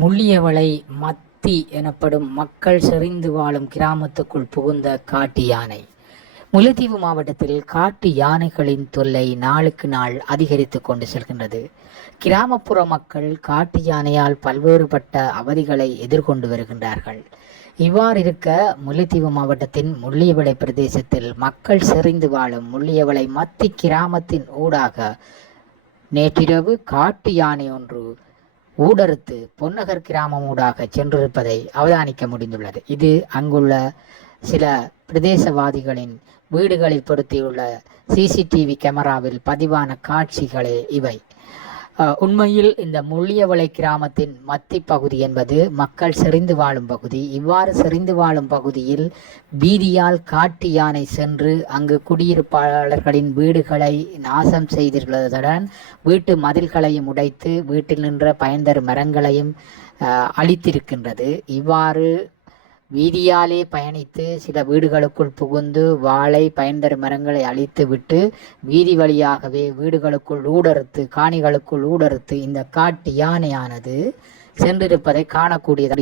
முள்ளியவளை மத்தி எனப்படும் மக்கள் செறிந்து வாழும் கிராமத்துக்குள் புகுந்த காட்டு யானை. முல்லைத்தீவு மாவட்டத்தில் காட்டு யானைகளின் தொல்லை நாளுக்கு நாள் அதிகரித்து கொண்டு செல்கின்றது. கிராமப்புற மக்கள் காட்டு யானையால் பல்வேறுபட்ட அவதிகளை எதிர்கொண்டு வருகின்றார்கள். இவ்வாறு இருக்க முல்லைத்தீவு மாவட்டத்தின் முள்ளியவளை பிரதேசத்தில் மக்கள் செறிந்து வாழும் முள்ளியவளை மத்தி கிராமத்தின் ஊடாக நேற்றிரவு காட்டு யானை ஒன்று ஊடறுத்து பொன்னகர் கிராமம் ஊடாக சென்றிருப்பதை அவதானிக்க முடிந்துள்ளது. இது அங்குள்ள சில பிரதேசவாதிகளின் வீடுகளில் பொருத்தியுள்ள சிசிடிவி கேமராவில் பதிவான காட்சிகளே இவை. உண்மையில் இந்த முள்ளியவளை கிராமத்தின் மத்தி பகுதி என்பது மக்கள் செறிந்து வாழும் பகுதி. இவ்வாறு செறிந்து வாழும் பகுதியில் வீதியால் காட்டு யானை சென்று அங்கு குடியிருப்பாளர்களின் வீடுகளை நாசம் செய்துள்ளதுடன் வீட்டு மதில்களையும் உடைத்து வீட்டில் நின்ற பயன்தரும் மரங்களையும் அழித்திருக்கின்றது. இவ்வாறு வீதியாலே பயணித்து சில வீடுகளுக்குள் புகுந்து வாழை பயன்தரும் மரங்களை அழித்து விட்டு வீதி வழியாகவே வீடுகளுக்குள் ஊடறுத்து காணிகளுக்குள் ஊடறுத்து இந்த காட்டு யானையானது சென்றிருப்பதை காணக்கூடியது